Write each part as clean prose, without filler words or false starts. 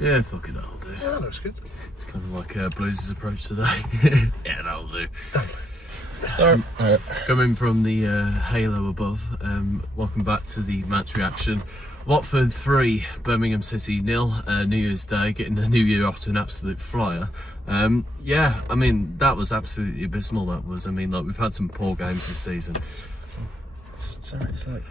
Yeah, fuck it, that'll do. Yeah, that looks good. It's kind of like Blues' approach today. Yeah, that'll do. Coming from the halo above, welcome back to the match reaction. Watford 3, Birmingham City 0, New Year's Day, getting the new year off to an absolute flyer. Yeah, I mean, that was absolutely abysmal, that was. I mean, like, we've had some poor games this season. Sorry, it's like,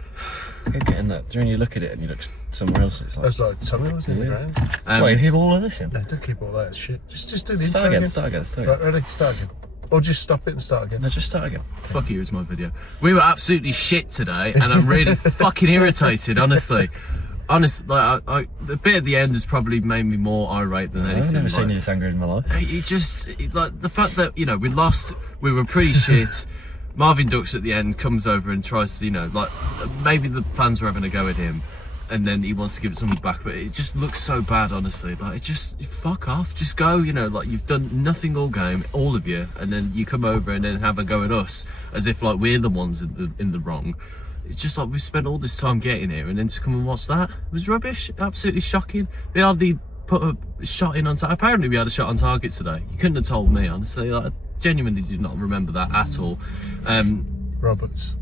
you're getting that, when you look at it and you look somewhere else, it's like... There's like tunnels in the ground. Wait, keep all of this in? No, don't keep all that shit. Just do the Start intro again, start again. Right, ready? Start again. Or just stop it and start again. No, just start again. Fuck you, it's my video. We were absolutely shit today, and I'm really fucking irritated, honestly. Honestly, like, the bit at the end has probably made me more irate than anything. I've never like, seen you this angry in my life. Like, the fact that, you know, we lost, we were pretty shit. Marvin Ducksch at the end comes over and tries to, you know, like, maybe the fans were having a go at him, and then he wants to give it something back, but it just looks so bad, honestly. Like, it just, fuck off, just go, you know, like, you've done nothing all game, all of you, and then you come over and then have a go at us, as if, like, we're the ones in the wrong. It's just like, we've spent all this time getting here, and then just come and watch that. It was rubbish, absolutely shocking. They hardly put a shot in on target. Apparently we had a shot on target today. You couldn't have told me, honestly. Like, I genuinely did not remember that at all. Roberts.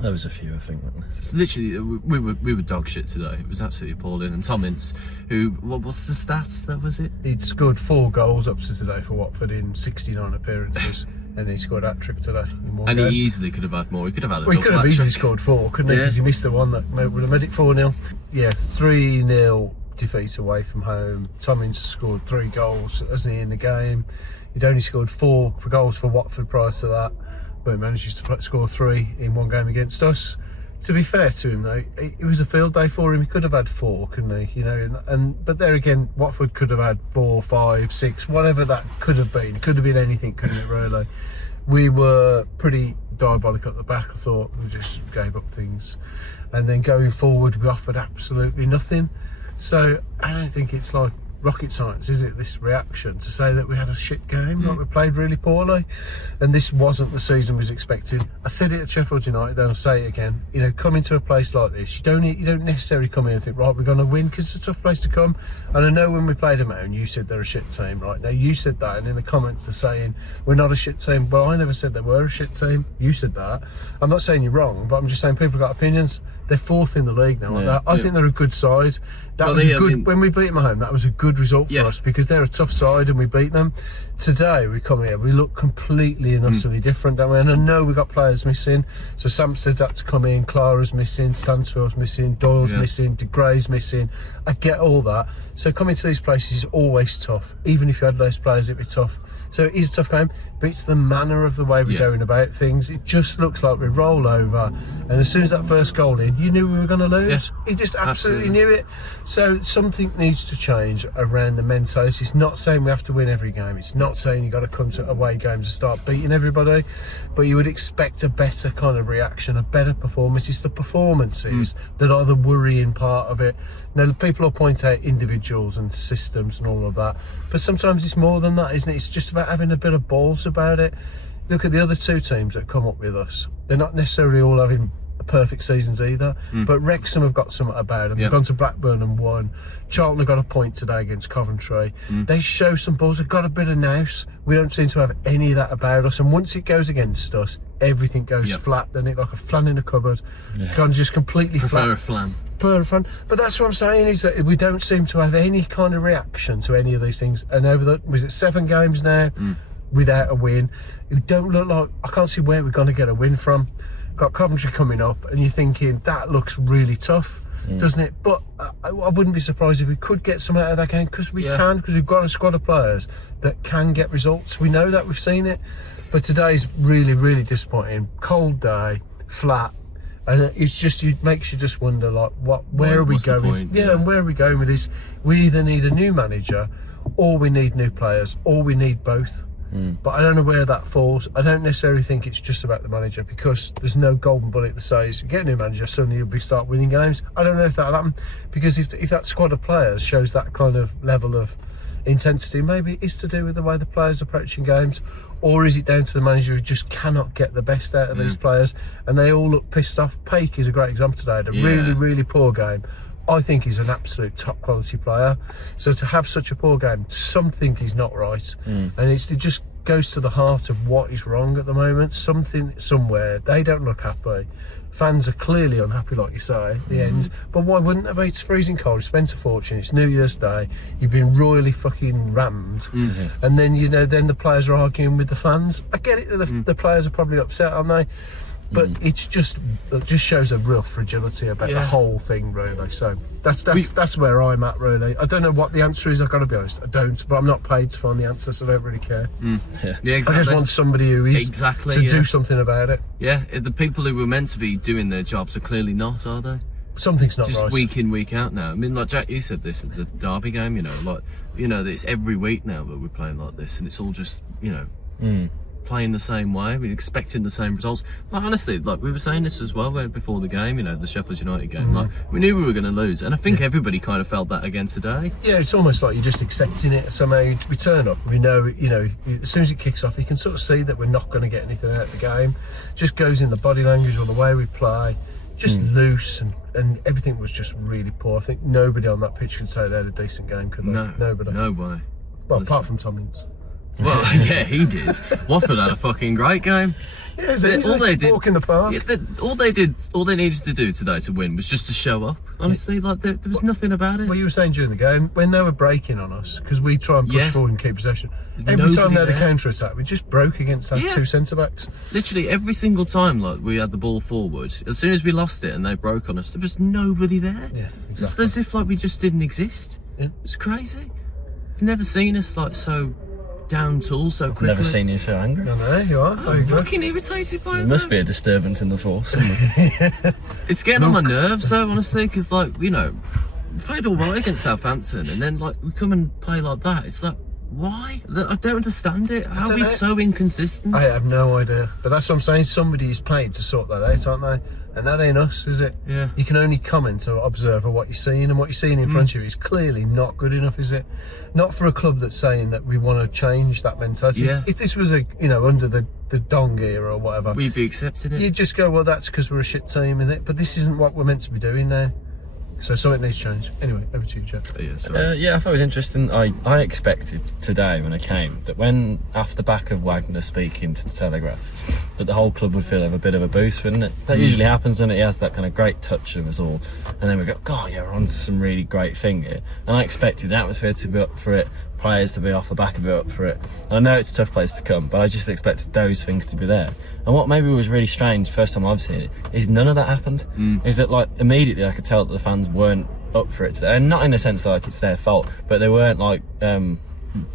There was a few, I think. It's literally, we were dog shit today. It was absolutely appalling. And Tom Ince, who, what's the stats? That was it. He'd scored 4 goals up to today for Watford in 69 appearances, and he scored a hat-trick today in one game. He easily could have had more. He could have had a Well, he double could have easily hat-trick. scored 4, couldn't he? Because he missed the one that would have made it 4-0. Yeah, 3-0 defeat away from home. Tom Ince scored 3 goals, hasn't he, in the game? He'd only scored 4 goals for Watford prior to that, but he managed to score 3 in one game against us. To be fair to him, though, it was a field day for him. He could have had 4, couldn't he? You know, but there again, Watford could have had 4, 5, 6, whatever that could have been. It could have been anything, couldn't it? Really, we were pretty diabolical at the back. I thought we just gave up things, and then going forward, we offered absolutely nothing. So I don't think it's like rocket science, is it, this reaction to say that we had a shit game, like we played really poorly, and this wasn't the season we was expecting. I said it at Sheffield United, then I'll say it again. You know, coming to a place like this, you don't necessarily come in and think, right, we're going to win, because it's a tough place to come. And I know when we played them out, and you said they're a shit team, right? Now you said that, and in the comments they're saying we're not a shit team. Well, I never said they were a shit team. You said that. I'm not saying you're wrong, but I'm just saying people have got opinions. They're 4th in the league now. I think they're a good side. That was when we beat them at home, that was a good result for us, because they're a tough side and we beat them. Today we come here, we look completely and utterly different, don't we? And I know we've got players missing. So Sampson's had to come in, Clara's missing, Stansfield's missing, Doyle's missing, De Grey's missing. I get all that. So coming to these places is always tough. Even if you had less players, it'd be tough. So it is a tough game, but it's the manner of the way we're going about things. It just looks like we roll over, and as soon as that first goal in, you knew we were going to lose. You just absolutely knew it. So something needs to change around the mentality. It's not saying we have to win every game. It's not saying you've got to come to away games and start beating everybody, but you would expect a better kind of reaction, a better performance. It's the performances that are the worrying part of it. Now, people will point out individuals and systems and all of that, but sometimes it's more than that, isn't it? It's just about having a bit of balls about it. Look at the other 2 teams that come up with us. They're not necessarily all having perfect seasons either, but Wrexham have got something about them. They've gone to Blackburn and won. Charlton have got a point today against Coventry. They show some balls. They've got a bit of nous. We don't seem to have any of that about us, and once it goes against us, everything goes flat, doesn't it? Like a flan in a cupboard. Kind of just completely flat. Prefer a flan. Fun. But that's what I'm saying, is that we don't seem to have any kind of reaction to any of these things. And over the, was it 7 games now without a win? It don't look like, I can't see where we're going to get a win from. Got Coventry coming up, and you're thinking that looks really tough, doesn't it? But I wouldn't be surprised if we could get some out of that game, because we can, because we've got a squad of players that can get results. We know that, we've seen it. But today's really, really disappointing. Cold day, flat. And it's just, it makes you just wonder, like, where are we going? And where are we going with this? We either need a new manager, or we need new players, or we need both. But I don't know where that falls. I don't necessarily think it's just about the manager, because there's no golden bullet that says, get a new manager, suddenly you'll start winning games. I don't know if that'll happen, because if that squad of players shows that kind of level of intensity, maybe it's to do with the way the players are approaching games, or is it down to the manager who just cannot get the best out of these players, and they all look pissed off. Paik is a great example today. Had a really, really poor game. I think he's an absolute top quality player. So to have such a poor game, something is not right, and it just goes to the heart of what is wrong at the moment. Something somewhere, they don't look happy. Fans are clearly unhappy, like you say, at the end. But why wouldn't they be? It's freezing cold. You spent a fortune. It's New Year's Day. You've been royally fucking rammed. And then, you know, then the players are arguing with the fans. I get it that the players are probably upset, aren't they? But it just shows a real fragility about the whole thing, really. So that's where I'm at, really. I don't know what the answer is. I've got to be honest, I don't. But I'm not paid to find the answer, so I don't really care. Yeah, exactly. I just want somebody who is to do something about it. Yeah, the people who were meant to be doing their jobs are clearly not, are they? Something's not just right. Week in, week out now. I mean, like Jack, you said this at the Derby game. You know, like it's every week now that we're playing like this, and it's all just playing the same way, we're expecting the same results. Like honestly, like we were saying this as well before the game, the Sheffield United game, like we knew we were going to lose, and I think everybody kind of felt that again today. Yeah, it's almost like you're just accepting it somehow. We turn up, we know, as soon as it kicks off, you can sort of see that we're not going to get anything out of the game. It just goes in the body language or the way we play, just loose, and everything was just really poor. I think nobody on that pitch can say they had a decent game, could they? No, nobody. No way. Well, apart from Tom Ince. Well, yeah, he did. Watford had a fucking great game. Yeah, all they did, walk in the park. Yeah, all they needed to do today to win was just to show up. Honestly, like there was nothing about it. Well, you were saying during the game when they were breaking on us, because we try and push forward and keep possession. Every time they had a counter attack, we just broke against our two centre backs. Literally every single time, like we had the ball forward, as soon as we lost it and they broke on us, there was nobody there. Yeah, exactly. It's as if like we just didn't exist. Yeah. It's crazy. I've never seen us like so down tools so quickly. Never seen you so angry. I know, you are. I'm fucking irritated by it. There must be a disturbance in the force. It's getting on my nerves though, honestly, because like, we played all right against Southampton, and then like we come and play like that. It's like, why? I don't understand it. How are we so inconsistent? I have no idea. But that's what I'm saying. Somebody's paid to sort that out, aren't they? And that ain't us, is it? Yeah. You can only comment or observe on what you're seeing, and what you're seeing in front of you is clearly not good enough, is it? Not for a club that's saying that we want to change that mentality. Yeah. If this was under the Dong era or whatever, we'd be accepting it. You'd just go, well, that's because we're a shit team, isn't it? But this isn't what we're meant to be doing now. So something needs to change. Anyway, over to you, Jack. Yeah, I thought it was interesting. I expected today when I came that when, after the back of Wagner speaking to the Telegraph, that the whole club would feel a bit of a boost, wouldn't it? That usually happens, and he has that kind of great touch of us all. And then we go, God, yeah, we're on to some really great thing here. And I expected the atmosphere to be up for it, players to be off the back of it up for it. And I know it's a tough place to come, but I just expected those things to be there. And what maybe was really strange, first time I've seen it, is none of that happened. Is that like immediately I could tell that the fans weren't up for it today. And not in the sense like it's their fault, but they weren't like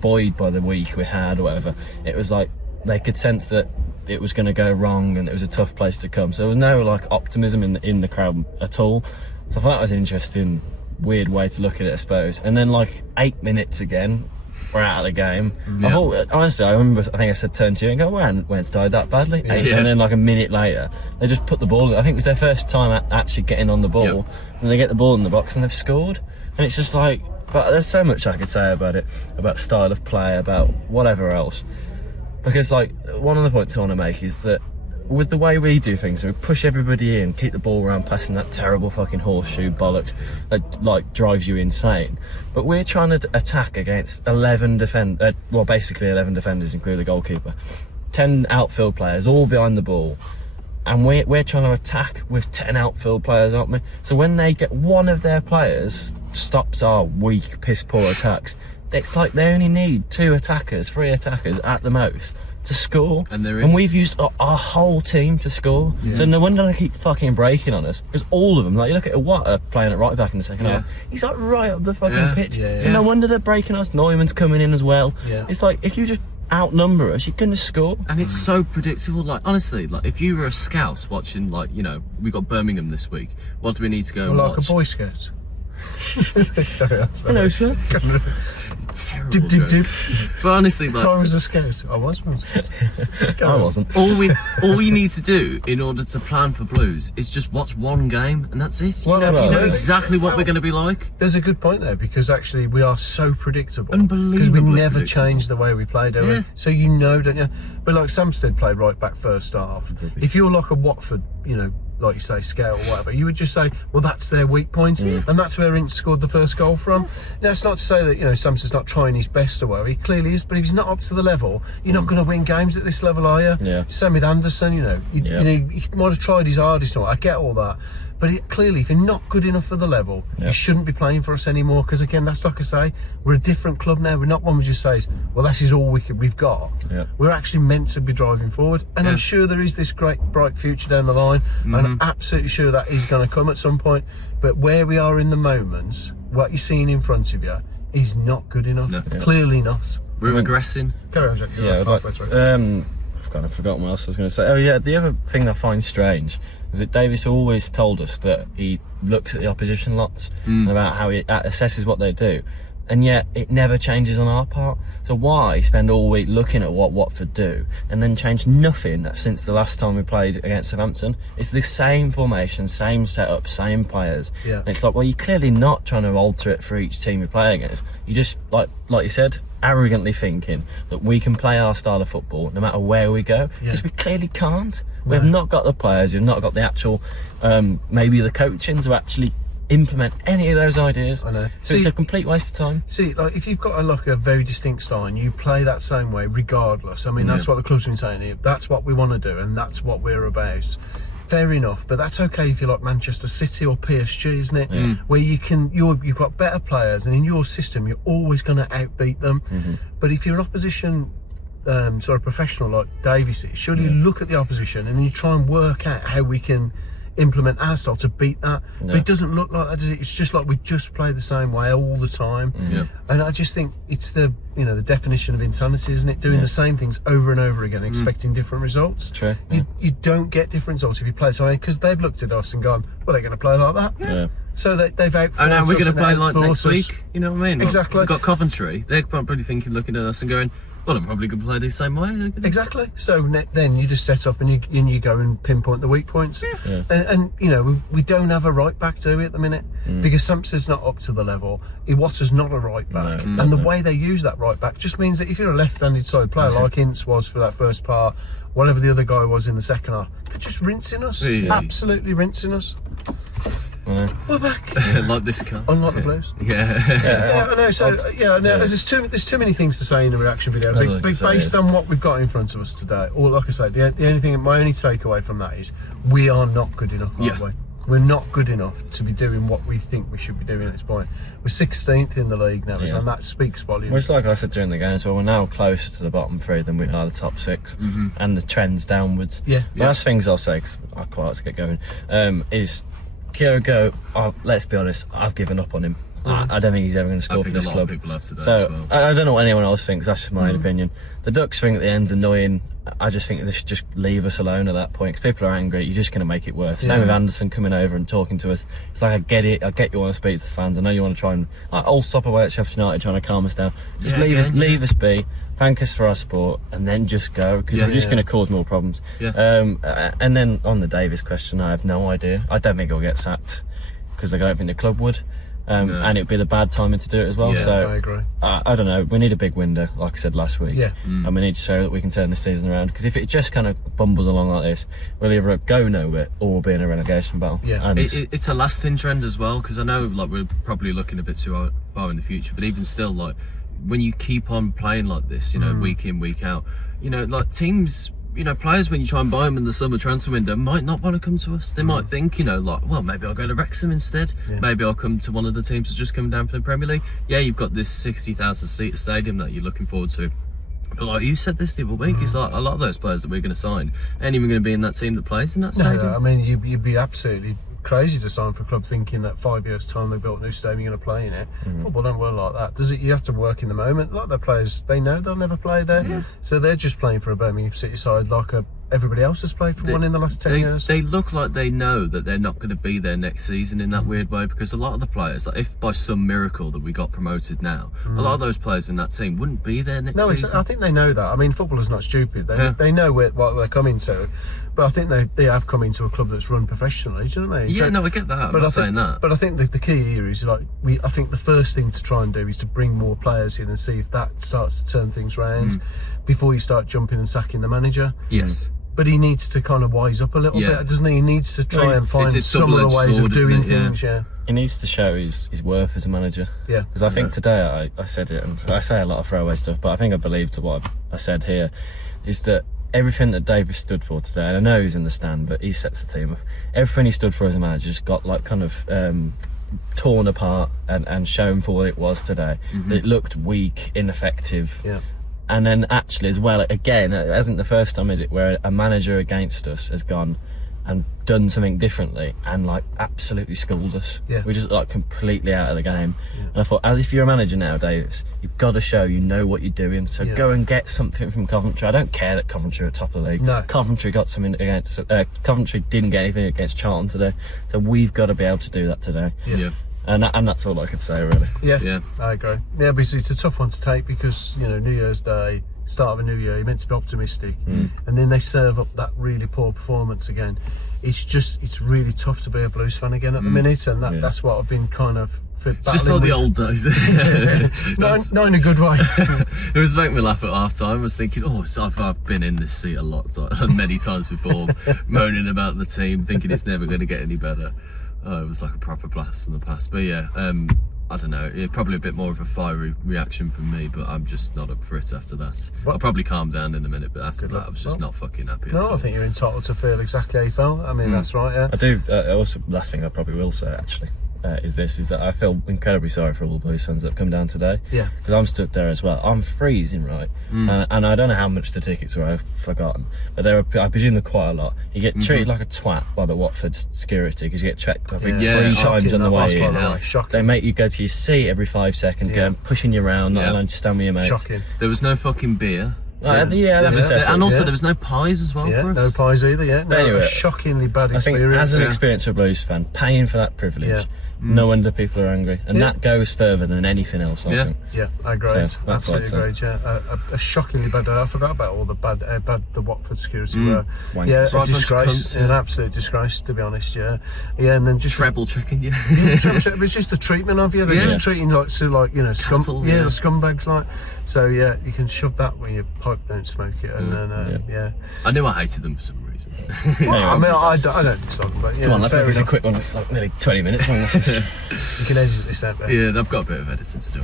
buoyed by the week we had or whatever. It was like they could sense that it was going to go wrong and it was a tough place to come. So there was no like optimism in the crowd at all. So I thought that was an interesting, weird way to look at it, I suppose. And then like 8 minutes again, we're out of the game. Yeah. I thought, honestly, I remember, I think I said turn to you and go, when it's died that badly? Yeah. And then like a minute later, they just put the ball in. I think it was their first time actually getting on the ball. And they get the ball in the box and they've scored. And it's just like, but there's so much I could say about it, about style of play, about whatever else. Because like, one of the points I want to make is that with the way we do things, we push everybody in, keep the ball around, passing that terrible fucking horseshoe bollocks that like drives you insane. But we're trying to attack against 11 basically 11 defenders, including the goalkeeper, 10 outfield players, all behind the ball, and we're trying to attack with 10 outfield players, aren't we? So when they get one of their players stops our weak, piss poor attacks, it's like they only need 2 attackers, 3 attackers at the most to score, and we've used our whole team to score. So no wonder they keep fucking breaking on us, because all of them, like you look at Watt playing at right back in the second half, he's like right up the fucking pitch. So no wonder they're breaking us. Neumann's coming in as well. It's like if you just outnumber us, you're gonna score. And it's so predictable. Like honestly, like if you were a scout watching, like we got Birmingham this week, what do we need to go like watch? A Boy Scout. Hello, sir. Terrible joke. But honestly, like, I was a scout. I was one scout. I wasn't. All we need to do in order to plan for Blues is just watch one game, and that's it. You know exactly what we're going to be like. There's a good point there, because actually we are so predictable. Unbelievably because we never predictable. change the way we play, do we? So don't you? But like Samstead played right back first half. If you're like a Watford, like you say, scout or whatever. You would just say, well, that's their weak point, and that's where Ince scored the first goal from. Now, it's not to say that, you know, Samson's not trying his best or whatever. He clearly is, but if he's not up to the level, you're not going to win games at this level, are you? Yeah. Same with Anderson, you know. You know, he might have tried his hardest, I get all that. But clearly, if you're not good enough for the level, you shouldn't be playing for us anymore. Because again, that's like I say, we're a different club now. We're not one who just says, well, this is all we've got. Yeah. We're actually meant to be driving forward. And I'm sure there is this great, bright future down the line. And I'm absolutely sure that is going to come at some point. But where we are in the moments, what you're seeing in front of you is not good enough. No. Clearly not. We're regressing. Carry on, Jack. I've kind of forgotten what else I was going to say. Oh yeah, the other thing I find strange is that Davies always told us that he looks at the opposition lots and about how he assesses what they do, and yet it never changes on our part. So why spend all week looking at what Watford do and then change nothing since the last time we played against Southampton? It's the same formation, same setup, same players. Yeah. And it's like, well, you're clearly not trying to alter it for each team you play against. You just, like you said, arrogantly thinking that we can play our style of football no matter where we go, because we clearly can't. We have not got the players, we've not got the actual, maybe the coaching to actually implement any of those ideas. I know. So it's a complete waste of time. See, like if you've got a very distinct style and you play that same way regardless, I mean, that's what the club's been saying here. That's what we want to do and that's what we're about. Fair enough, but that's okay if you're like Manchester City or PSG, isn't it? Where you've got better players, and in your system you're always going to outbeat them. But if you're an opposition sort of professional like Davies is, surely you look at the opposition and you try and work out how we can implement our style to beat that. But it doesn't look like that, does it? It's just like we just play the same way all the time. And I just think it's the definition of insanity, isn't it? Doing the same things over and over again, expecting different results. True. You don't get different results if you play something, because they've looked at us and gone, well, they're going to play like that. So they've out. And now we're going to play like next week. You know what I mean? Exactly. We've got Coventry. They're probably looking at us and going, well, I'm probably going to play the same way. Exactly. So then you just set up and you go and pinpoint the weak points. And you know, we don't have a right back, do we, at the minute? Because Sampson's not up to the level. Iwata's not a right back. And the way they use that right back just means that if you're a left-handed side player like Ince was for that first part, whatever the other guy was in the second half, they're just rinsing us. Absolutely rinsing us. We're back. Like this car. Unlike the Blues. Yeah, I know. So there's too many things to say in a reaction video. Based on what we've got in front of us today, or like I say, the only thing, my only takeaway from that is we are not good enough, aren't we? We're not good enough to be doing what we think we should be doing at this point. We're 16th in the league now, and that speaks volumes. Well, it's like I said during the game, so we're now closer to the bottom three than we are the top six, and the trend's downwards. Last things I'll say, because I quite like to get going, is Kyogo, let's be honest, I've given up on him. I don't think he's ever going to score for this club. So I don't know what anyone else thinks, that's just my own opinion. The Ducksch thing at the end's annoying. I just think they should just leave us alone at that point, because people are angry, you're just going to make it worse. Same with Anderson coming over and talking to us. It's like, I get it, I get you want to speak to the fans, I know you want to try and, like old stop away at Sheffield United trying to calm us down. Just leave us be, thank us for our support, and then just go, because we're just going to cause more problems. And then on the Davies question, I have no idea. I don't think he'll get sacked, because I don't think the club would. And it would be the bad timing to do it as well. So I agree. I don't know. We need a big window, like I said last week. And we need to show that we can turn this season around. Because if it just kind of bumbles along like this, we'll either go nowhere or we'll be in a relegation battle. And it's a lasting trend as well. Because I know, like, we're probably looking a bit too far in the future. But even still, like, when you keep on playing like this, you know, week in, week out, you know, like teams. You know, players, when you try and buy them in the summer transfer window, might not want to come to us. They might think, you know, like, well, maybe I'll go to Wrexham instead. Maybe I'll come to one of the teams that's just coming down from the Premier League. Yeah, you've got this 60,000 seat stadium that you're looking forward to. But like you said this the other week, it's like a lot of those players that we're going to sign ain't even going to be in that team that plays in that stadium. No, I mean, you'd be absolutely crazy to sign for a club thinking that 5 years time they built a new stadium, you're going to play in it. Football don't work like that, does it? You have to work in the moment. A lot of their players, they know they'll never play there, so they're just playing for a Birmingham City side like everybody else has played for one in the last 10 years. They look like they know that they're not going to be there next season in that weird way, because a lot of the players, like if by some miracle that we got promoted now, a lot of those players in that team wouldn't be there next season. I think they know that. I mean, footballers not stupid. They know what they're coming to, but I think they have come into a club that's run professionally. Do you know what I mean? Yeah, no, I get that. I'm not saying that. But I think the key here is like I think the first thing to try and do is to bring more players in and see if that starts to turn things round before you start jumping and sacking the manager. Yes. But he needs to kind of wise up a little bit, doesn't he? He needs to try and find it's some other ways of doing things. Yeah. He needs to show his worth as a manager. Yeah. Because I think today I said it, and I say a lot of throwaway stuff, but I think I believe to what I said here, is that everything that Davies stood for today, and I know he's in the stand, but he sets the team up. Everything he stood for as a manager just got like kind of torn apart and shown for what it was today. It looked weak, ineffective. Yeah. And then actually as well, again, it isn't the first time, is it, where a manager against us has gone and done something differently and like absolutely schooled us. Yeah. We're just like completely out of the game. And I thought, as if you're a manager now, Davies, you've got to show you know what you're doing. So go and get something from Coventry. I don't care that Coventry are at top of the league. No. Coventry got something against Coventry didn't get anything against Charlton today. So we've got to be able to do that today. Yeah. And that's all I could say, really. Yeah, I agree. Yeah, but it's a tough one to take because, you know, New Year's Day, start of a new year, you're meant to be optimistic, and then they serve up that really poor performance again. It's really tough to be a Blues fan again at the minute, and that's what I've been kind of It's just like the old days. not in a good way. It was making me laugh at half time. I was thinking, I've been in this seat a lot, many times before, moaning about the team, thinking it's never going to get any better. It was like a proper blast from the past. But yeah, I don't know, probably a bit more of a fiery reaction from me, but I'm just not up for it after that. I'll probably calm down in a minute, but after that I was just not fucking happy at all. I think you're entitled to feel exactly how you felt. I mean, that's right, yeah. I do, also, last thing I probably will say actually, is that I feel incredibly sorry for all the Blues fans that have come down today. Yeah. Because I'm stood there as well. I'm freezing, right? And I don't know how much the tickets were, I've forgotten. But I presume they're quite a lot. You get treated like a twat by the Watford security because you get checked, I think, 3 times on the way in. Shocking. They make you go to your seat every 5 seconds, going pushing you around, not allowing you to stand with your mates. Shocking. There was no fucking beer. And also there was no pies as well for us. No pies either, But anyway, a shockingly bad experience. I think as an experience of a Blues fan, paying for that privilege, no wonder people are angry. And that goes further than anything else, I think. Yeah, I agree. So, absolutely agree. Yeah. A shockingly bad day. I forgot about all the bad the Watford security were. Wankers. Yeah, Right, a disgrace. cunts, An absolute disgrace, to be honest. Yeah, and then just Treble checking you. it's just the treatment of you. They're just treating like Cattle, scumbags like. So yeah, you can shove that when you pipe, don't smoke it, and then I knew I hated them for some reason. I mean, I don't dislike them, but Come on, let's make this a quick one. It's like nearly 20 minutes. You can edit this out there. Yeah, they've got a bit of editing to do.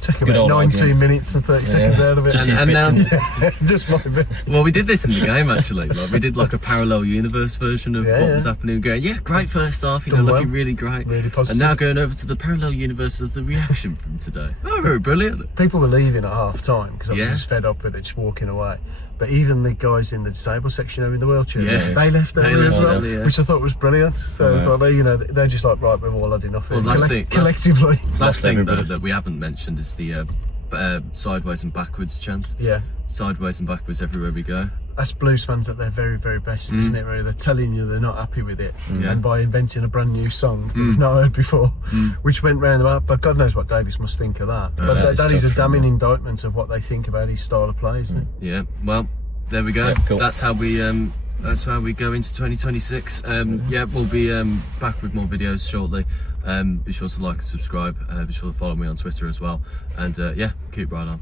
Take Good about old 19 argument. minutes and 30 seconds out of it. Just And now, Just my bit. well, we did this in the game actually. Like we did like a parallel universe version of what was happening. Going, great first half, Done looking well. really great. Really positive. And now going over to the parallel universe of the reaction from today. Oh, very brilliant. People were leaving at half time because I was Yeah. just fed up with it, just walking away. But even the guys in the disabled section who in the wheelchairs, Yeah. they left early left as well, early, yeah. which I thought was brilliant. So I thought, they're just like, right, we've all had enough. Well, Collectively. Last thing everybody. that we haven't mentioned is the sideways and backwards chant. Yeah. Sideways and backwards everywhere we go. That's Blues fans at their very, very best, isn't it, really? They're telling you they're not happy with it. And by inventing a brand new song that we've not heard before, which went round about, but God knows what Davies must think of that. But that is a damning indictment of what they think about his style of play, isn't it? Yeah, well, there we go. Yeah, cool. That's how we go into 2026. We'll be back with more videos shortly. Be sure to like and subscribe. Be sure to follow me on Twitter as well. And keep right on.